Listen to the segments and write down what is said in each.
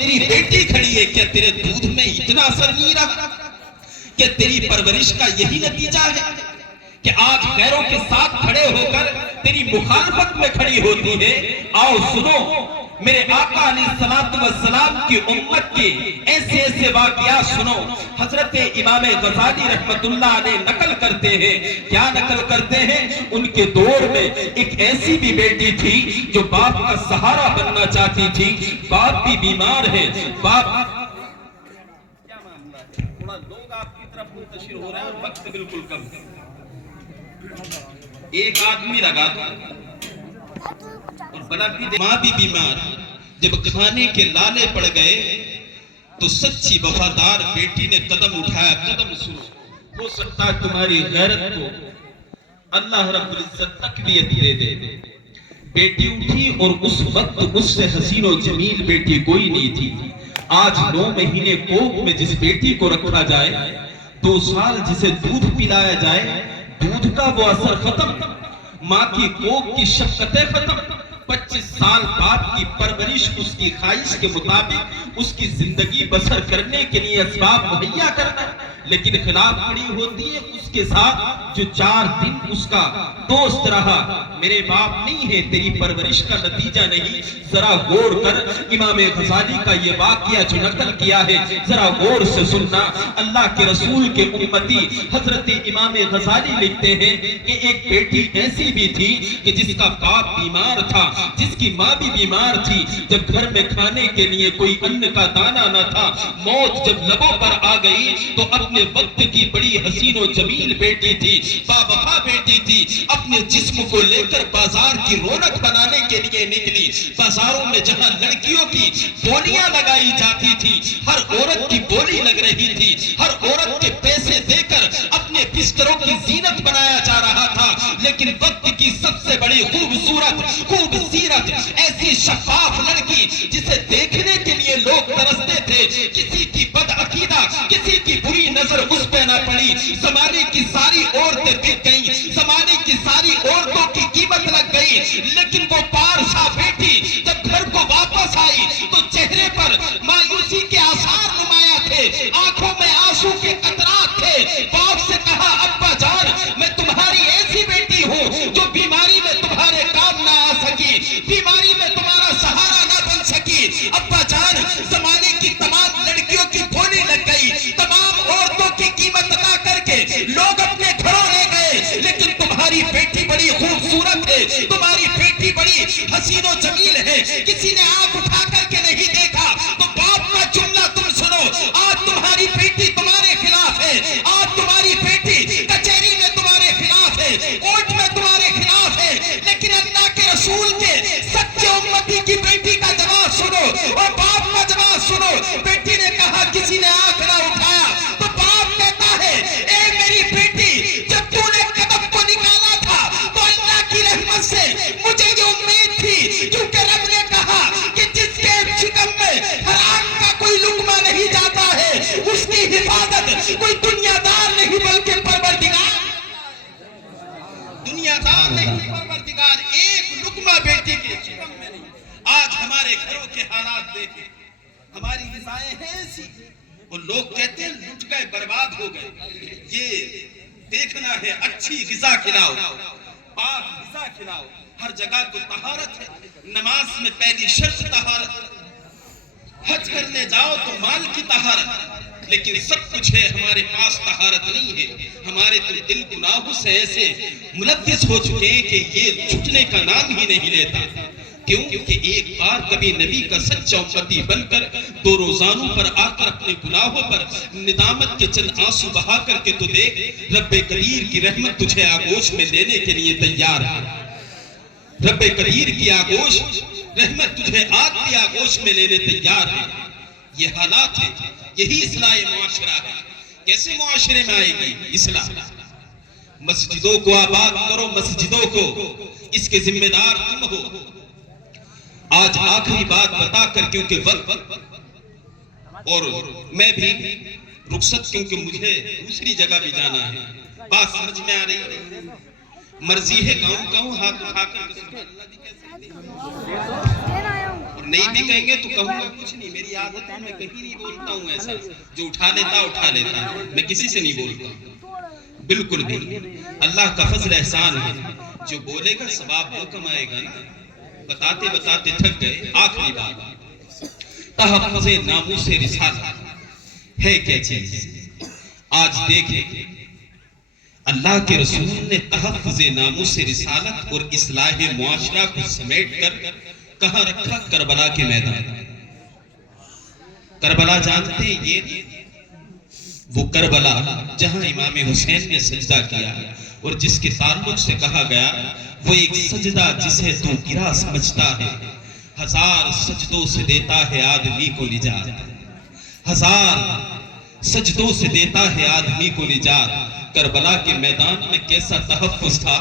تیری بیٹی کھڑی ہے، کیا تیرے دودھ میں اتنا اثر نہیں رہا؟ کیا تیری پرورش کا یہی نتیجہ ہے کہ آج غیروں کے ساتھ کھڑے ہو کر تیری مخالفت میں کھڑی ہوتی ہے؟ آؤ سنو میرے آقا علیہ السلام کی امت کے ایسے ایسے واقعات سنو۔ حضرت امام غزالی رحمت اللہ علیہ نقل کرتے ہیں، کیا نقل کرتے ہیں؟ ان کے دور میں ایک ایسی بھی بیٹی تھی جو باپ کا سہارا بننا چاہتی تھی، باپ بھی بیمار ہے، باپ کیا معاملہ ہے؟ تھوڑا لوگ آپ کی طرف منتشر ہو رہے ہیں اور وقت بالکل کم ہے، ایک آدمی لگا دو اور بلا بھی ماں بھی بیمار۔ جب کھانے کے لالے پڑ گئے تو سچی وفادار بیٹی نے قدم اٹھایا۔ قدم سنو، ہو سکتا ہے تمہاری غیرت کو اللہ رب العزت تقویت دے دے۔ بیٹی اٹھی اور اس وقت اس سے حسین و جمیل بیٹی کوئی نہیں تھی۔ آج 9 مہینے کوکھ میں جس بیٹی کو رکھا جائے، 2 سال جسے دودھ پلایا جائے، دودھ کا وہ اثر ختم، ماں کی کوکھ کی شفقتیں ختم، 25 سال باپ کی پرورش اس کی خواہش کے مطابق اس کی زندگی بسر کرنے کے لیے اسباب مہیا کرنا، لیکن خلاف کھڑی ہوتی ہے اس کے ساتھ جو 4 دن اس کا دوست رہا۔ میرے باپ نہیں ہے، تیری پرورش کا نتیجہ نہیں۔ ذرا غور کر، امام غزالی کا یہ واقعہ جو نقل کیا ہے ذرا غور سے سننا۔ اللہ کے رسول کے امتی حضرت امام غزالی لکھتے ہیں کہ ایک بیٹی ایسی بھی تھی کہ جس کا باپ بیمار تھا، جس کی ماں بھی بیمار تھی۔ جب گھر میں کھانے کے لیے کوئی ان کا دانہ نہ تھا، موت جب لبوں پر آ گئی تو اپنے وقت کی بڑی حسین و جمیل بیٹی تھی، باوفا بیٹی تھی، اپنے جسم کو لے کر بازار کی رونق بنانے کے لیے نکلی۔ بازاروں میں جہاں لڑکیوں کی بولیاں لگائی جاتی تھی، ہر عورت کی بولی لگ رہی تھی، ہر عورت کے پیسے دے کر اپنے بستروں کی زینت بنایا جا رہا تھا، لیکن وقت کی سب سے بڑی خوبصورت ایسی شفاف لڑکی جسے دیکھنے کے لیے لوگ ترستے تھے، کسی کی بد عقیدہ، کسی کی بری نظر اس پہ نہ پڑی۔ زمانے کی ساری عورتیں بک گئیں، زمانے کی ساری عورتوں کی قیمت لگ گئی، لیکن وہ پارسا بیٹی جب گھر کو واپس آئی تو چہرے پر مایوسی کے آثار نمایاں تھے، آنکھوں میں آنسو کے قطرات تھے۔ باپ سے کہا، ابا جان میں تمہاری ایسی بیٹی ہوں جو بیماری میں تمہارے کام نہ آ سکی، بیماری میں تمہارا سہارا نہ بن سکی۔ ابا جان زمانے کی تمام لڑکیوں کی بولی لگ گئی، تمام عورتوں کی قیمت ادا کر کے لوگ اپنے گھروں لے گئے، لیکن تمہاری بیٹی بڑی خوبصورت ہے، تمہاری بیٹی بڑی حسین و جمیل ہے، کسی نے آنکھ اٹھا کر کے نہیں دیکھا۔ تو باپ کا جملہ تم سنو، آج تمہاری بیٹی تمہارے خلاف ہے، آج تمہاری بیٹی کچہری میں تمہارے خلاف ہے، کورٹ میں تمہارے خلاف ہے، لیکن اللہ کے رسول کے سچے امتی کی بیٹی کا جواب سنو اور باپ کا جواب سنو۔ بیٹی نے کہا، کسی نے آنکھ نہ اٹھایا، تو باپ کہتا ہے، اے میری بیٹی جب تو نے قدم کو نکالا تھا تو اللہ کی رحمت سے مجھے یہ امید تھی، کیونکہ رب نے کہا کہ جس کے شکم میں حرام کا کوئی لقمہ نہیں جاتا ہے اس کی حفاظت کوئی دنیا دار نہیں بلکہ پروردگار ایک لقمہ بیٹی کے شکم میں نہیں۔ آج ہمارے گھروں کے حالات دیکھیں، ہماری غذائیں ہیں ایسی، اور لوگ کہتے ہیں لٹ گئے، برباد ہو گئے۔ یہ دیکھنا ہے، اچھی غذا کھلاؤ، پاک غذا کھلاؤ، ہر جگہ تو طہارت ہے، نماز میں پہلی شرط طہارت، حج کرنے جاؤ تو مال کی طہارت، لیکن سب کچھ ہے، ہمارے پاس طہارت نہیں ہے۔ ہمارے تو دل گناہوں سے ایسے ملوث ہو چکے ہیں کہ یہ چھٹنے کا نام ہی نہیں لیتا۔ کیوں کہ ایک بار کبھی نبی کا سچا امتی بن کر 2 روزانوں پر آ کر اپنے گناہوں پر ندامت کے چند آنسو بہا کر کے تو دیکھ، رب قدیر کی رحمت تجھے آغوش میں لینے کے لیے تیار ہے۔ رب قدیر کی آغوش رحمت تجھے آگ کی آغوش میں لینے تیار ہے۔ یہ حالات ہے، یہی اصلاح معاشرہ ہے۔ کیسے معاشرے میں آئے گی اصلاح؟ مسجدوں کو آباد کرو، مسجدوں کو، اس کے ذمہ دار تم ہو۔ آج آخری بات بتا کر، کیونکہ وقت اور میں بھی رخصت، کیونکہ مجھے دوسری جگہ بھی جانا ہے۔ بات سمجھ میں آ رہی ہے؟ مرضی ہے گاؤں ہاتھ اٹھا کر نہیں بھی کہیں گے تو کہوں گا کچھ نہیں، میری عادت ہے، میں کہیں نہیں بولتا ہوں ایسا، جو اٹھا لیتا میں کسی سے نہیں بولتا بالکل بھی۔ اللہ کا فضل احسان ہے، جو بولے گا ثواب وہ کمائے گا نا۔ بتاتے بتاتے تھک گئے، آخری بات، تحفظ ناموس رسالت ہے کیا چیز؟ آج دیکھیں اللہ کے رسول نے تحفظ ناموس رسالت اور اصلاح معاشرہ کو سمیٹ کر کہاں رکھا؟ کربلا کے میدان۔ کربلا جانتے ہیں یہ وہ کربلا جہاں امام حسین نے سجدہ کیا اور جس کے تعلق سے کہا گیا وہ ایک سجدہ جسے تو گرا سمجھتا ہے، ہزار سجدوں سے دیتا ہے آدمی کو نجات، ہزار سجدوں سے دیتا ہے آدمی کو نجات۔ کربلا کے میدان میں کیسا تحفظ تھا،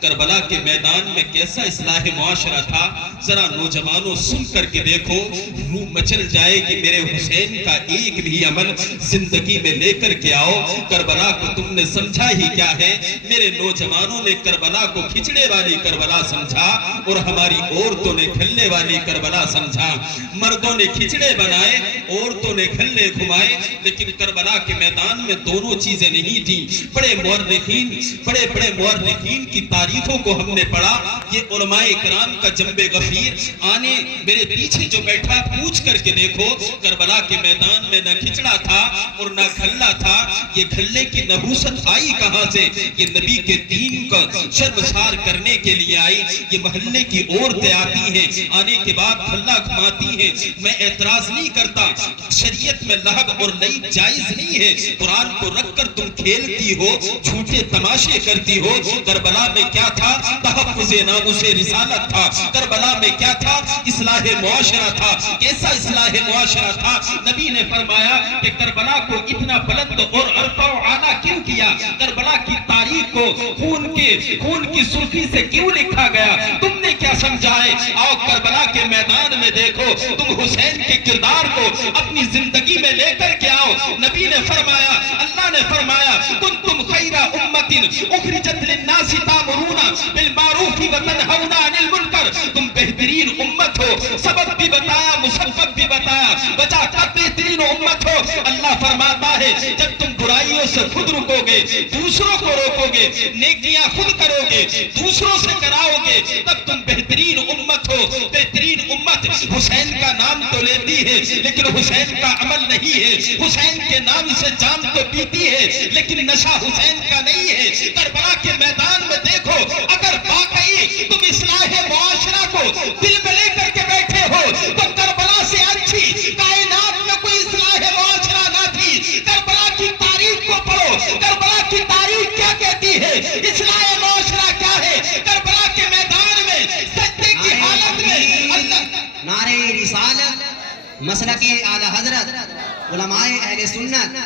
کربلا کے میدان میں کیسا اصلاح معاشرہ تھا، ذرا نوجوانوں سن کر کے دیکھو، روح مچل جائے کہ میرے حسین کا ایک بھی عمل زندگی میں لے کر کے آؤ۔ کربلا کو تم نے سمجھا ہی کیا ہے؟ میرے نوجوانوں نے کربلا کو کھچڑے والی کربلا سمجھا اور ہماری عورتوں نے کھلے والی کربلا سمجھا۔ مردوں نے کھچڑے بنائے، عورتوں نے کھلے گھمائے، لیکن کربلا کے میدان میں دونوں چیزیں نہیں تھیں۔ بڑے بڑے مورخین کی تاریخوں کو ہم نے پڑھا، یہ علماء کرام کا جنب غفیر آنے میرے پیچھے جو بیٹھا پوچھ کر کے دیکھو، کربلا کے میدان میں نہ کھچڑا تھا اور نہ کھلا تھا۔ یہ کھلے کی نبوست آئی کہاں سے؟ یہ نبی کے دین کا شرمسار کرنے کے لیے آئی۔ یہ محلے کی عورتیں آتی ہیں، آنے کے بعد کھلا گھماتی ہیں۔ میں اعتراض نہیں کرتا، شریعت میں لہب اور لعب جائز نہیں ہے، قرآن کو رکھ کر تم کھیلتی ہو، جھوٹے تماشے کرتی ہو۔ کربلا میں کیا تھا؟ تحفظ ناموس رسالت تھا۔ کربلا میں کیا تھا؟ اصلاح معاشرہ تھا۔ کیسا اصلاح معاشرہ تھا؟ نبی نے فرمایا کہ کربلا کو اتنا بلند اور عرفہ و اعلیٰ کیوں کیا؟ کربلا کی تاریخ کو خون کی سرخی سے کیوں لکھا گیا؟ تم نے کیا سمجھا ہے؟ آؤ کربلا کے میدان میں دیکھو، تم حسین کے کردار کو اپنی زندگی میں لے کر کے آؤ۔ نبی نے فرمایا، اللہ نے فرمایا، کنتم خیر امت اخرجت للناس تامرون بالمعروف وتنہون عن المنکر، تم بہترین امت ہو۔ سبب بھی بتایا، مسبب بھی بتایا، وجہ کیا بہترین امت ہو؟ اللہ فرماتا ہے جب تم برائیوں سے خود رکو گے، دوسروں کو روکو گے، نیکیاں خود کرو گے، دوسروں سے کراؤ گے، تب تم بہترین امت ہو۔ بہترین امت حسین کا نام تو لیتی ہے لیکن حسین کا عمل نہیں ہے، حسین کے نام سے جام تو پیتی ہے لیکن نشہ حسین کا نہیں ہے۔ کربلا کے میدان میں دیکھو، اگر واقعی تم اصلاح معاشرہ کو دل میں لے کر کے بیٹھے ہو تو کربلا سے اچھی کائنات میں کوئی اصلاح معاشرہ نہ تھی۔ کربلا کی تاریخ کو پڑھو، کربلا کی تاریخ کیا کہتی ہے، اصلاح معاشرہ کیا ہے۔ کربلا کے میدان میں سجدے کی حالت میں اللہ، نعرہ رسالت، مسلک اعلی حضرت علماء اہل سنت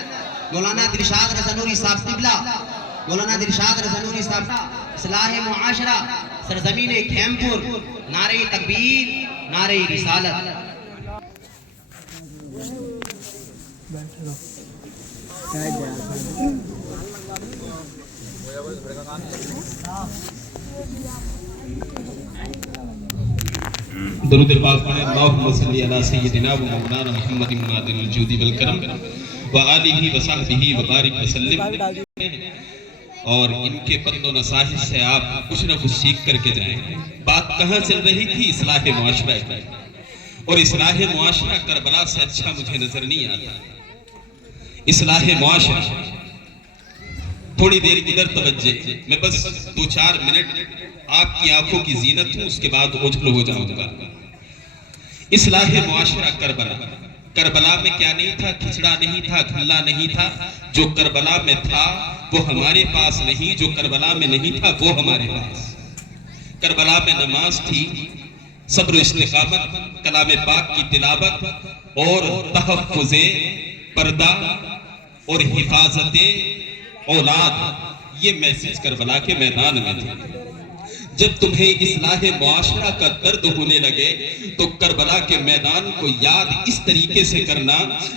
مولانا دلشاد رضا نوری صاحب قبلہ، مولانا دلشاد رضا نوری صاحب، اصلاح معاشرہ سرزمین کھیم پور، نعرہ تکبیر، نعرہ رسالت۔ درود پاک پڑھیں، اللہم صلی علی سیدنا و مولانا محمد معدن الجود والکرم وآلہ وصحبہ وبارک وسلم۔ اور ان کے پند و نصائح سے آپ کچھ نہ کچھ سیکھ کر کے جائیں۔ بات کہاں چل رہی تھی؟ اصلاح معاشرہ کی، اور اصلاح معاشرہ کربلا سے اچھا مجھے نظر نہیں آتا۔ اصلاح معاشرہ، تھوڑی دیر ادھر توجہ، میں بس 2-4 منٹ آپ کی آنکھوں کی زینت ہوں، اس کے بعد اوجھل ہو جاؤں گا۔ اصلاح معاشرہ کربلا میں کیا نہیں تھا؟ کھچڑا نہیں تھا، کھلا نہیں تھا۔ جو کربلا میں تھا وہ ہمارے پاس نہیں، جو کربلا میں نہیں تھا وہ ہمارے پاس۔ کربلا میں نماز تھی، صبر و استقامت، کلام پاک کی تلاوت اور تحفظ پردہ اور حفاظت اولاد، یہ میسج کربلا کے میدان میں تھے۔ جب تمہیں اصلاح معاشرہ کا درد ہونے لگے تو کربلا کے میدان کو یاد اس طریقے سے کرنا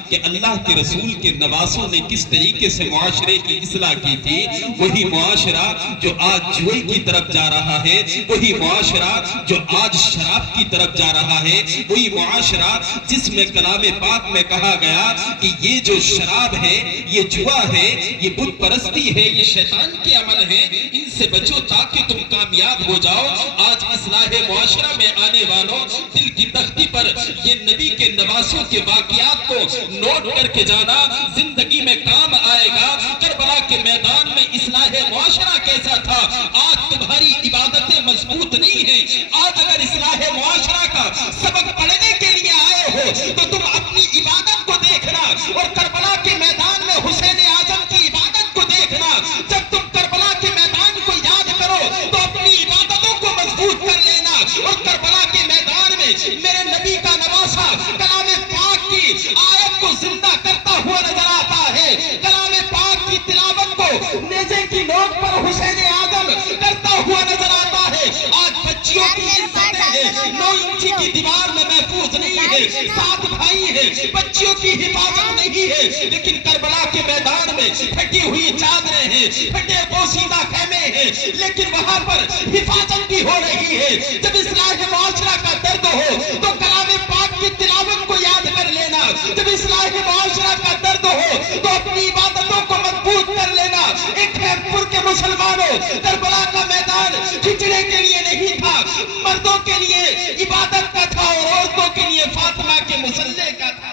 کہ اللہ کے رسول کے نواسوں نے کس طریقے سے معاشرے کی اصلاح کی تھی. وہی معاشرہ جو آج جوئے کی طرف جا رہا ہے، وہی معاشرہ جو آج شراب کی طرف جا رہا ہے، وہی معاشرہ جس میں کلام پاک میں کہا گیا کہ یہ جو شراب ہے، یہ جوا ہے، یہ بت پرستی ہے، یہ شیطان کے عمل ہے، ان سے بچو تاکہ تم کامیاب ہو جاؤ. آج اصلاح معاشرہ میں آنے والوں، دل کی تختی پر یہ نبی کے نواسوں کے واقعات کو نوٹ کر کے جانا، زندگی میں کام آئے گا. کربلا کے میدان میں اصلاح معاشرہ کیسا تھا؟ آج تمہاری عبادتیں مضبوط نہیں ہیں. آج اگر اصلاح معاشرہ کا سبق پڑھنے کے لیے آئے ہو تو تم اپنی عبادت کو دیکھنا، اور کربلا کے میدان میں حسین اعظم کی عبادت کو دیکھنا. جب تم کربلا کے میدان کو یاد کرو تو اپنی عبادتوں کو مضبوط کر لینا. اور کربلا کے میدان میں میرے نبی کا نواسا کلام پاک کی آیت کو زندہ کرتا ہوا نظر آتا ہے. کلام پاک کی تلاوت کو نیزے کی نوک پر حسین اعظم کرتا ہوا نظر آتا ہے. آج بچیوں کی عزتیں ہیں 9 انچی کی دیوار میں محفوظ نہیں ہے. 7 بھائی ہیں، بچیوں کی حفاظت نہیں ہے. لیکن کربلا کے میدان میں پھٹی ہوئی چادریں ہیں، پھٹے پوشیدہ خیمے ہیں، لیکن وہاں پر حفاظت بھی ہو رہی ہے. جب اصلاح معاشرہ کا درد ہو تو کلام پاک کی تلاوت کو یاد کر لینا. جب اصلاح معاشرہ کا درد ہو تو اپنی عبادتوں کو مضبوط کر لینا. ایک خیمپور کے مسلمانوں، کربلا کا میدان کھچڑے کے لیے نہیں تھا، مردوں کے لیے عبادت کا تھا اور عورتوں کے لیے فاطمہ کے مصلے کا تھا.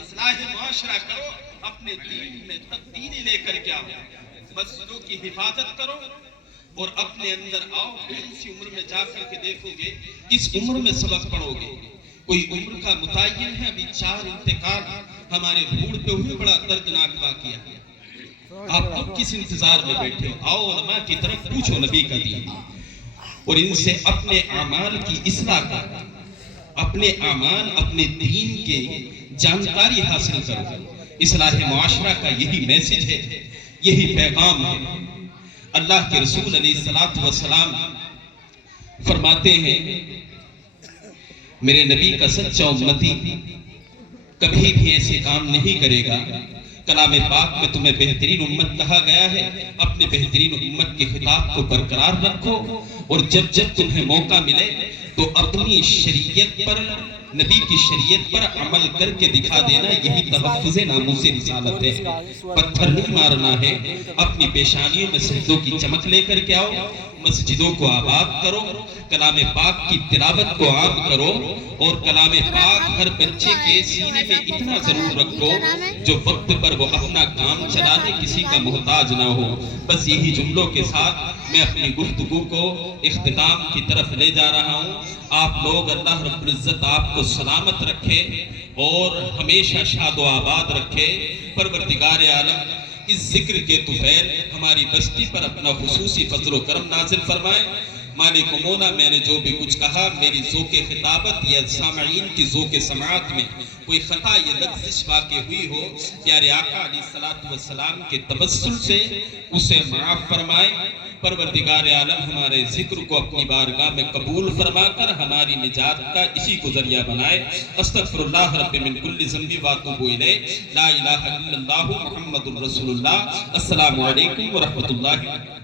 اصلاح معاشرہ کرو، اپنے دین میں تبدیلی لے کر کے آؤ، مسجدوں کی حفاظت کرو اور اپنے اندر آؤ. اسی عمر میں جا کر کے دیکھو گے، اس عمر میں سبق پڑھو گے. کوئی عمر کا متعین ہے؟ ابھی 4 انتقال ہمارے بھوڑ پہ ہوئے، بڑا دردناک واقعہ ہے. آپ اب کس انتظار میں بیٹھے ہو؟ آؤ علماء کی طرف پوچھو نبی کا دین، اور ان سے اپنے اعمال کی اصلاح کر، اپنے اعمال، اپنے دین کے جانکاری حاصل کرو. اصلاح معاشرہ کا یہی میسج ہے، یہی پیغام ہے. اللہ کے رسول علیہ السلام فرماتے ہیں، میرے نبی کا سچا امتی کبھی بھی ایسے کام نہیں کرے گا. کلام پاک میں تمہیں بہترین امت کہا گیا ہے. اپنے بہترین امت کے خطاب کو برقرار رکھو، اور جب جب تمہیں موقع ملے تو اپنی شریعت پر، نبی کی شریعت پر عمل کر کے دکھا دینا. یہی تحفظ ناموس رسالت ہے. پتھر نہیں مارنا ہے. اپنی پیشانیوں میں سجدوں کی چمک لے کر کے آؤ، مسجدوں کو آباد کرو، کلام پاک کی تلاوت کو عام کرو، اور کلام پاک ہر بچے کے سینے میں اتنا ضرور رکھو جو وقت پر وہ اپنا کام چلا لے، کسی کا محتاج نہ ہو. بس یہی جملوں کے ساتھ میں اپنی گفتگو کو اختتام کی طرف لے جا رہا ہوں. آپ لوگ، اللہ رب العزت آپ کو سلامت رکھے اور ہمیشہ شاد و آباد رکھے. پروردگار عالم اس ذکر کے طفیل ہماری بستی پر اپنا خصوصی فضل و کرم نازل فرمائے. مالک و مولا، میں نے جو بھی کچھ کہا، میری ذوق خطابت یا سامعین کی ذوق سماعت میں کوئی خطا یا لغزش واقع ہوئی ہو، پیارے آقا علیہ السلام کے تبسل سے اسے معاف فرمائے. پروردگار عالم ہمارے ذکر کو اپنی بارگاہ میں قبول فرما کر ہماری نجات کا اسی کو ذریعہ بنائے. استغفر اللہ رب من کل ذنب واتوب الیہ. لا الہ الا اللہ محمد الرسول اللہ. السلام علیکم ورحمۃ اللہ.